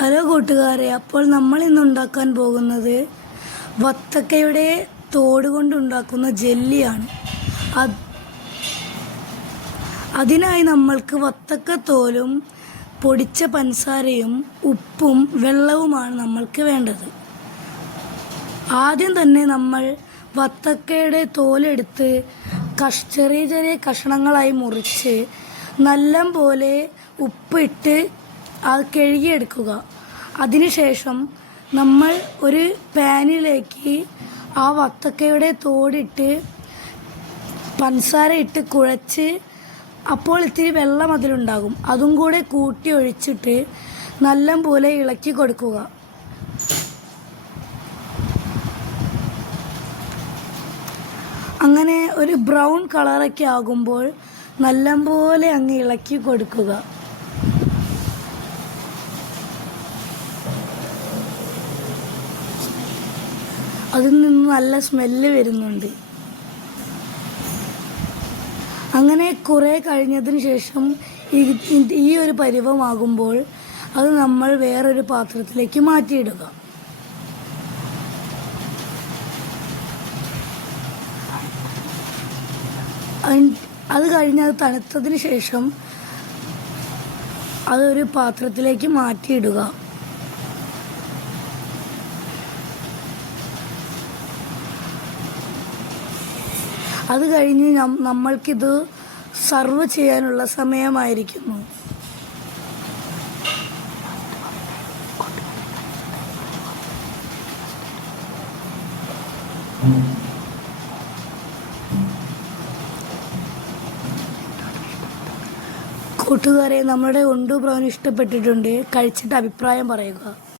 Hello കൂട്ടുകാരെ, അപ്പോൾ നമ്മൾ ഇന്ന് ഉണ്ടാക്കാൻ പോകുന്നത് വത്തക്കയുടെ തോട് കൊണ്ടുണ്ടാക്കുന്ന ജെല്ലിയാണ്. അതിനായി നമ്മൾക്ക് വത്തക്കത്തോലും പൊടിച്ച പഞ്ചസാരയും ഉപ്പും വെള്ളവുമാണ് നമ്മൾക്ക് വേണ്ടത്. ആദ്യം തന്നെ നമ്മൾ വത്തക്കയുടെ തോലെടുത്ത് ചെറിയ ചെറിയ കഷ്ണങ്ങളായി മുറിച്ച് നല്ലപോലെ ഉപ്പിട്ട് അത് കഴുകിയെടുക്കുക. അതിനുശേഷം നമ്മൾ ഒരു പാനിലേക്ക് ആ വത്തക്കയുടെ തോടിട്ട് പഞ്ചസാര ഇട്ട് കുഴച്ച്, അപ്പോൾ ഇത്തിരി വെള്ളം അതിലുണ്ടാകും, അതും കൂടെ കൂട്ടി ഒഴിച്ചിട്ട് നല്ലപോലെ ഇളക്കി കൊടുക്കുക. അങ്ങനെ ഒരു ബ്രൗൺ കളറൊക്കെ ആകുമ്പോൾ നല്ലപോലെ അങ്ങ് ഇളക്കി കൊടുക്കുക. അതിൽ നിന്ന് നല്ല സ്മെല്ല് വരുന്നുണ്ട്. അങ്ങനെ കുറേ കഴിഞ്ഞതിന് ശേഷം ഈ ഒരു പരുവമാകുമ്പോൾ അത് നമ്മൾ വേറൊരു പാത്രത്തിലേക്ക് മാറ്റിയിടുക. അത് കഴിഞ്ഞ് അത് തണുത്തതിന് ശേഷം അതൊരു പാത്രത്തിലേക്ക് മാറ്റിയിടുക. അത് കഴിഞ്ഞ് നമ്മൾക്കിത് സർവ് ചെയ്യാനുള്ള സമയമായിരിക്കുന്നു. കൂട്ടുകാരെ, നമ്മുടെ ഒണ്ടു ബ്രൗൺ ഇഷ്ടപ്പെട്ടിട്ടുണ്ട്. കഴിച്ചിട്ട് അഭിപ്രായം പറയുക.